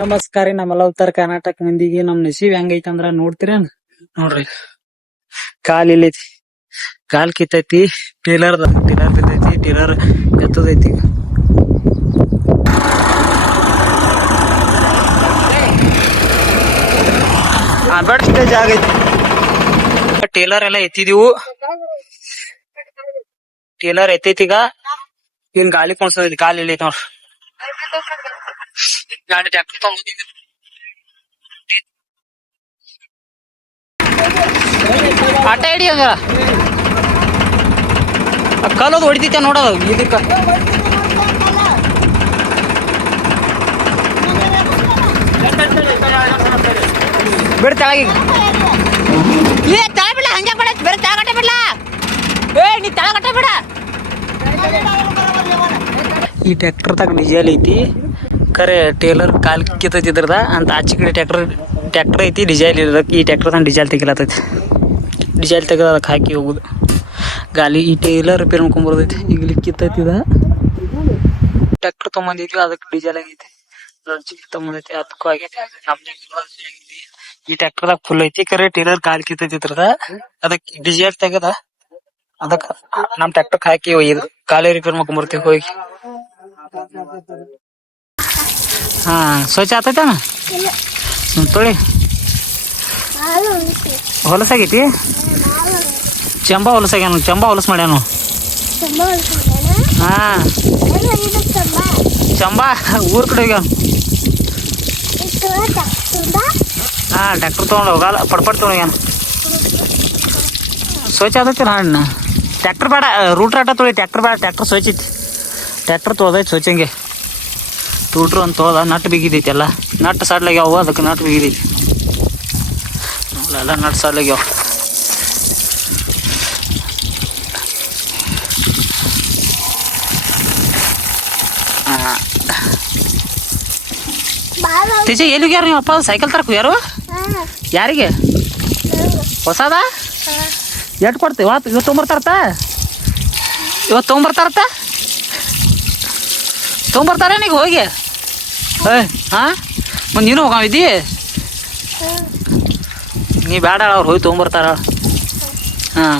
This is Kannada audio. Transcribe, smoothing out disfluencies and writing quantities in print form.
ನಮಸ್ಕಾರ ರೀ ನಮ್ಮೆಲ್ಲ ಉತ್ತರ ಕರ್ನಾಟಕ ಮಂದಿಗೆ ನಮ್ ನಸೀಬ್ ಹೆಂಗೈತಿ ಅಂದ್ರ ನೋಡ್ತೀರೇನ್ ನೋಡ್ರಿ. ಕಾಲ್ ಇಲ್ಲೈತಿ, ಕಾಲ್ ಕಿತ್ತೈತಿ, ಟೇಲರ್ ಬಿದ್ದೈತಿ, ಟೇಲರ್ ಎತ್ತದೈತಿ. ಆಲ್ಬರ್ಟ್ ಜಾಗ ಐತಿ. ಟೇಲರ್ ಎಲ್ಲ ಎತ್ತಿದೀವು, ಟೇಲರ್ ಎತ್ತೈತಿ. ಈಗ ಏನ್ ಗಾಳಿ ಕೊಡ್ಸೋದೈತಿ, ಕಾಲ್ ಇಲ್ಲೈತಿ ನೋಡ್ರಿ. ಗಾಡಿ ಟ್ಯಾಕ್ಟರ್ ತಗೊಂಡಿದ್ವಿ, ಆಟ ಹಿಡಿ ಹಂಗ ಕಲ್ಲೋದು ಹೊಡಿತೈತೆ ನೋಡೋದು. ಇದಕ್ಕ ಬಿಡ ತೆಳಗೀಗ ತಳ ಬಿಡ್ಲ, ಹಂಗೆ ಬಿಡ, ಬೇರೆ ತೆಳಗಟ್ಟ ಬಿಡ್ಲ. ನೀ ತೆಳಗಟ್ಟ ಬಿಡ. ಈ ಟ್ರ್ಯಾಕ್ಟರ್ ತಗ ಡಿಜೆಲ್ ಐತಿ, ಕರೆ ಟೇಲರ್ ಕಾಲ್ ಕಿತ್ತೈತಿದ್ರದ ಅಂತ. ಆಚೆ ಕಡೆ ಟ್ರ್ಯಾಕ್ಟರ್ ಐತಿ, ಡಿಜೆಲ್ ಇರೋದಕ್ಕೆ ಈ ಟ್ರ್ಯಾಕ್ಟರ್ ತಂದು ಡಿಜೆಲ್ ತೆಗಿಲತ್ತೈತಿ. ಡಿಜೆಲ್ ತೆಗೆದು ಅದಕ್ಕೆ ಹಾಕಿ ಹೋಗುದು ಗಾಲಿ. ಈ ಟೇಲರ್ ರಿಪೇರ್ ಮಾಡ್ಕೊಂಬರ್ದೈತಿ. ಈಗ ಇಲ್ಲಿ ಕಿತ್ತೈತಿದ ಟ್ರ್ಯಾಕ್ಟರ್ ತೊಗೊಂಬಂದೈತಿ, ಅದಕ್ಕೆ ಡಿಜೆಲ್ ಆಗೈತಿ. ತೊಗೊಂಬಂದೈತಿ, ಅದಕ್ಕೂ ಆಗೈತಿ. ಈ ಟ್ರ್ಯಾಕ್ಟರ್ದಾಗ ಫುಲ್ ಐತಿ, ಕರೆ ಟೇಲರ್ ಕಾಲ್ ಕಿತ್ತೈತಿದ್ರದ ಅದಕ್ಕೆ ಡಿಜೆಲ್ ತೆಗದ ಅದಕ್ಕ ನಮ್ ಟ್ರ್ಯಾಕ್ಟರ್ ಹಾಕಿ ಒಯ್ದು ಕಾಲೇ ರಿಪೇರ್ ಮಾಡ್ಕೊಂಬರ್ತೀವಿ ಹೋಗಿ. ಹಾ ಸ್ವಚ್ಛ ಆತೈತನ ತೊಳಿ. ಹೊಲಸಾಗೈತಿ, ಚಂಬಾ ಹೊಲಸಾಗ್ಯಾನು, ಚಂಬಾ ಹೊಲಸ್ ಮಾಡ್ಯಾನು. ಹಾ ಚಂಬಾ ಊರ್ ಕಡೆ ಹೋಗ್ಯಾನ. ಹಾ ಟ್ರ್ಯಾಕ್ಟರ್ ತೊಗೊಂಡು ಹೋಗಲ್ಲ, ಪಡ್ಪಡ್ ತೊಗೊಂಡ್ಯಾನ. ಸ್ವಚ್ಛ ಆದೈತಿ ಹಣ್ಣ. ಟ್ರ್ಯಾಕ್ಟರ್ ಬೇಡ, ರೂಟ್ರ್ ಆಟ ತೊಳಿ. ಟ್ರ್ಯಾಕ್ಟರ್ ಬೇಡ, ಟ್ರ್ಯಾಕ್ಟರ್ ಸ್ವಚ್ಛ ಐತಿ. ಟ್ರ್ಯಾಕ್ಟರ್ ತೊಳ್ದೈತಿ ಸ್ವಚ್ಛಂಗೆ. ರೂಟ್ರು ಅಂತ ತೊಳ್ದ, ನಟ್ಟು ಬಿಗಿದೈತಿ. ಎಲ್ಲ ನಟ್ಟು ಸಡ್ಲಾಗ್ಯಾವ, ಅದಕ್ಕೆ ನಟ್ಟು ಬಿಗಿದೈತಿ. ಎಲ್ಲ ನಟ್ಟು ಸಡ್ಲಾಗ್ಯಾವ. ತೇಜ ಎಲ್ಲಿ ಹೋಗ್ಯಾರ ನೀವು ಅಪ್ಪ? ಸೈಕಲ್ ತರಕ್ ಹೋಗ್ಯಾರು? ಯಾರಿಗೆ? ಹೊಸದ ಎಟ್ ಕೊಡ್ತೀವಿ? ಇವತ್ತು ತೊಗೊಂಬರ್ತಾರತ್ತ, ಇವತ್ತು ತೊಗೊಂಬರ್ತಾರೇನೀಗ ಹೋಗಿ. ಹಾಂ ಮತ್ತು ನೀನು ಹೋಗಿದ್ದಿ? ನೀ ಬೇಡ, ಅವ್ರು ಹೋಗಿ ತೊಗೊಂಬರ್ತಾರ. ಹಾಂ